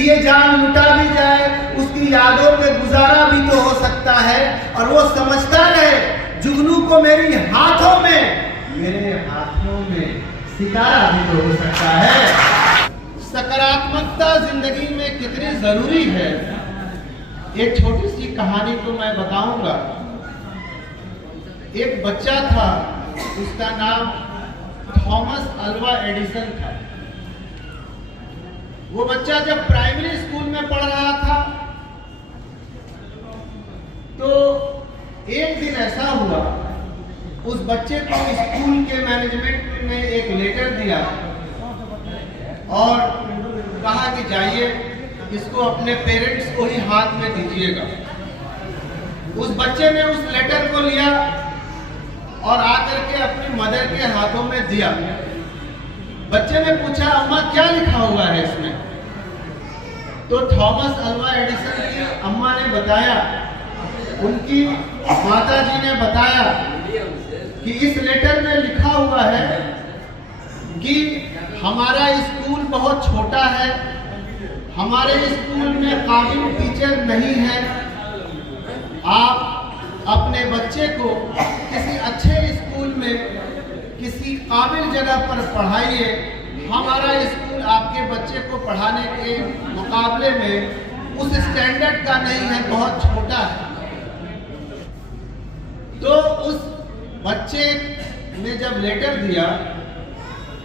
दिए जान लुटा भी जाए, उसकी यादों पे गुजारा भी तो हो सकता है। और वो समझता रहे जुगनू को मेरे हाथों में सितारा भी तो हो सकता है। सकारात्मकता जिंदगी में कितनी जरूरी है, एक छोटी सी कहानी तो मैं बताऊंगा। एक बच्चा था, उसका नाम थॉमस अल्वा एडिसन था। वो बच्चा जब प्राइमरी स्कूल में पढ़ रहा था तो एक दिन ऐसा हुआ, उस बच्चे को स्कूल के मैनेजमेंट ने एक लेटर दिया और कहा कि जाइए इसको अपने पेरेंट्स को ही हाथ में दीजिएगा। उस बच्चे ने उस लेटर को लिया और आकर के अपनी मदर के हाथों में दिया। बच्चे ने पूछा, अम्मा क्या लिखा हुआ है इसमें? तो थॉमस अल्वा एडिसन की अम्मा ने बताया, उनकी माताजी ने बताया कि इस लेटर में लिखा हुआ है कि हमारा स्कूल बहुत छोटा है, हमारे स्कूल में काबिल टीचर नहीं है, आप अपने बच्चे को किसी अच्छे स्कूल में किसी काबिल जगह पर पढ़ाइए। हमारा स्कूल आपके बच्चे को पढ़ाने के मुकाबले में उस स्टैंडर्ड का नहीं है, बहुत छोटा है। तो उस बच्चे ने जब लेटर दिया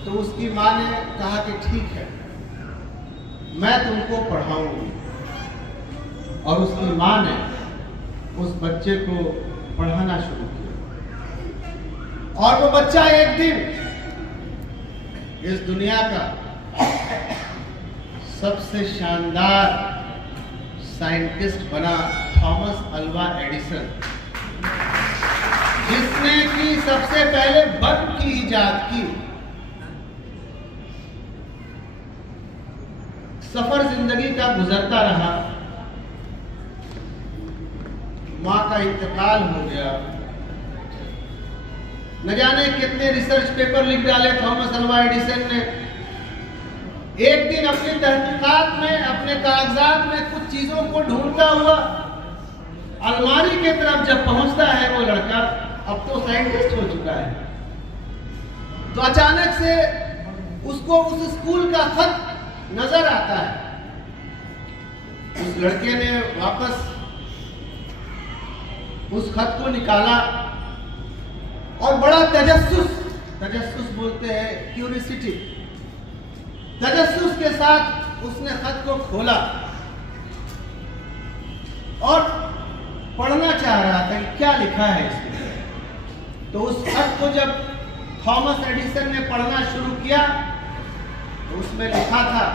तो उसकी माँ ने कहा कि ठीक है, मैं तुमको पढ़ाऊंगी। और उसकी माँ ने उस बच्चे को पढ़ाना शुरू किया और वो बच्चा एक दिन इस दुनिया का सबसे शानदार साइंटिस्ट बना, थॉमस अल्वा एडिसन, जिसने की सबसे पहले बल्ब की इजाद की। सफर जिंदगी का गुजरता रहा, मां का इंतकाल हो गया, न जाने कितने रिसर्च पेपर लिख डाले थॉमस अल्वा एडिसन ने। एक दिन अपनी तहकीकात में, अपने कागजात में कुछ चीजों को ढूंढता हुआ अलमारी के तरफ जब पहुंचता है वो लड़का, अब तो साइंटिस्ट हो चुका है, तो अचानक से उसको उस स्कूल का खत नजर आता है। उस लड़के ने वापस उस खत को निकाला और बड़ा तजस्सुस बोलते हैं, क्यूरियोसिटी, तजस्सुस के साथ उसने खत को खोला और पढ़ना चाह रहा था कि क्या लिखा है इसमें। तो उस खत को जब थॉमस एडिसन ने पढ़ना शुरू किया तो उसमें लिखा था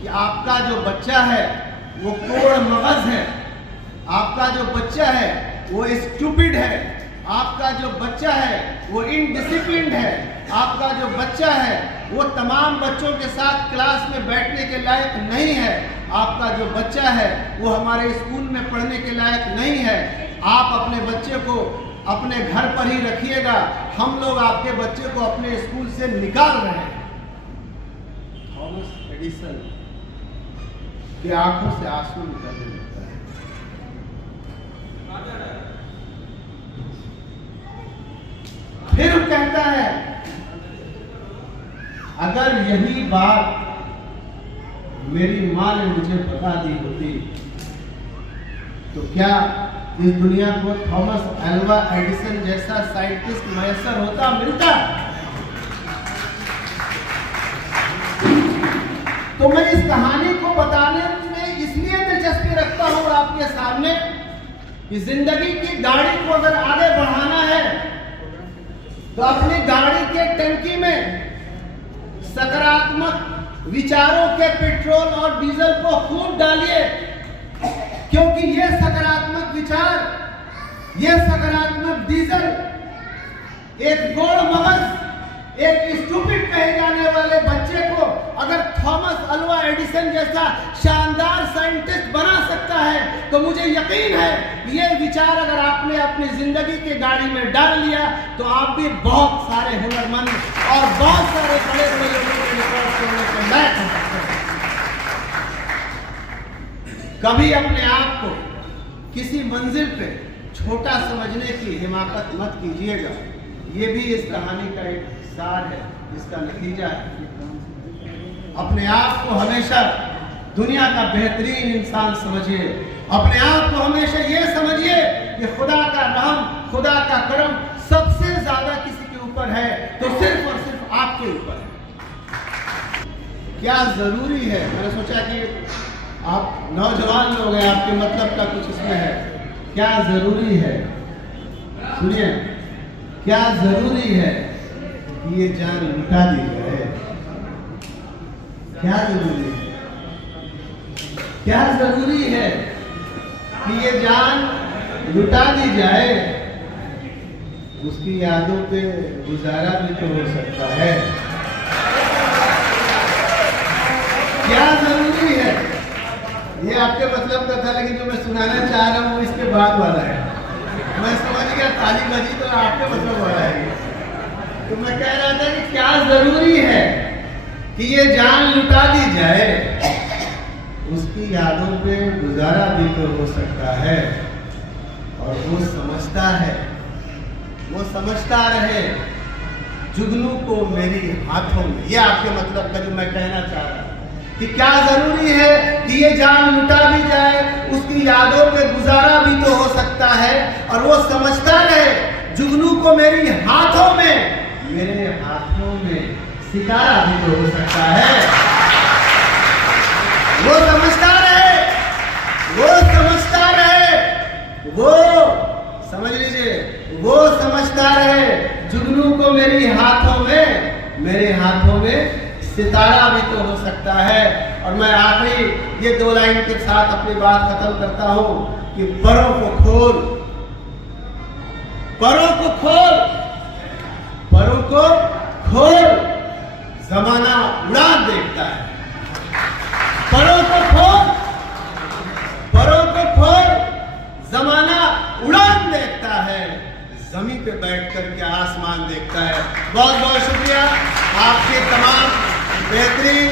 कि आपका जो बच्चा है वो कोड़ मगज है, आपका जो बच्चा है वो स्टूपिड है, आपका जो बच्चा है वो इनडिसिप्लिन्ड है, आपका जो बच्चा है वो तमाम बच्चों के साथ क्लास में बैठने के लायक नहीं है, आपका जो बच्चा है वो हमारे स्कूल में पढ़ने के लायक नहीं है, आप अपने बच्चे को अपने घर पर ही रखिएगा, हम लोग आपके बच्चे को अपने स्कूल से निकाल रहे हैं। थॉमस एडिसन की आंखों से आंसू निकलने लगता है। फिर वो कहता है, अगर यही बात मेरी मां ने मुझे बता दी होती तो क्या इस दुनिया को थॉमस अल्वा एडिसन जैसा साइंटिस्ट मैसर होता, मिलता। तो मैं इस कहानी को बताने में इसलिए दिलचस्पी रखता हूं आपके सामने कि जिंदगी की गाड़ी को अगर आगे बढ़ाना है तो अपनी गाड़ी के टंकी में सकारात्मक विचारों के पेट्रोल और डीजल को खूब डालिए, क्योंकि ये सकारात्मक विचार, ये सकारात्मक डीजल एक गोड़ मगज, एक स्टूपिड कहे जाने वाले बच्चे को अगर थॉमस अल्वा एडिसन जैसा शानदार साइंटिस्ट बना सकता है तो मुझे यकीन है ये विचार अगर आपने अपनी जिंदगी की गाड़ी में डाल लिया तो आप भी बहुत सारे हुनरमंद और बहुत सारे बड़े बड़े लोगों के रिकॉर्ड तोड़ने के लायक हो सकते हैं। कभी अपने आप को किसी मंजिल पे छोटा समझने की हिमाकत मत कीजिएगा। ये भी इस कहानी का एक सार है, इसका नतीजा है। अपने आप को हमेशा दुनिया का बेहतरीन इंसान समझिए। अपने आप को हमेशा ये समझिए कि खुदा का रहम, खुदा का करम सबसे ज्यादा किसी के ऊपर है तो सिर्फ और सिर्फ आपके ऊपर है। क्या जरूरी है, मैंने सोचा कि आप नौजवान लोग हैं, आपके मतलब का कुछ इसमें है। क्या जरूरी है, सुनिए, क्या जरूरी है कि ये जान लुटा दी जाए? क्या जरूरी है? क्या जरूरी है कि ये जान लुटा दी जाए? उसकी यादों पे गुजारा भी तो हो सकता है। क्या जरूरी है? ये आपके मतलब का था, लेकिन जो मैं सुनाना चाह रहा हूँ वो इसके बाद वाला है। मैं समझ गया, ताली बजी तो आपके मतलब वाला है। तो मैं कह रहा था कि क्या जरूरी है कि ये जान लुटा दी जाए? उसकी यादों पे गुजारा भी तो हो सकता है। और वो समझता है, वो समझता रहे जुगनू को मेरी हाथों में। ये आपके मतलब का जो मैं कहना चाह रहा हूं कि क्या जरूरी है कि ये जान लुटा दी जाए, उसकी यादों पे गुजारा भी तो हो सकता है। और वो समझता रहे जुगनू को मेरी हाथों में, मेरे हाथों में सितारा भी तो हो सकता है। वो समझता रहे, वो समझता रहे, वो समझ लीजिए, वो समझता रहे जुगनू को मेरी हाथों में, मेरे हाथों में सितारा भी तो हो सकता है। और मैं आखिरी ये 2 लाइन के साथ अपनी बात खत्म करता हूं कि परों को खोल, परों को खोल, परों को खोल, जमाना उड़ान देखता है। परों को खोल, परों को खोल, जमाना उड़ान देखता है। जमीन पे बैठकर क्या आसमान देखता है। बहुत बहुत शुक्रिया आपके तमाम बेहतरीन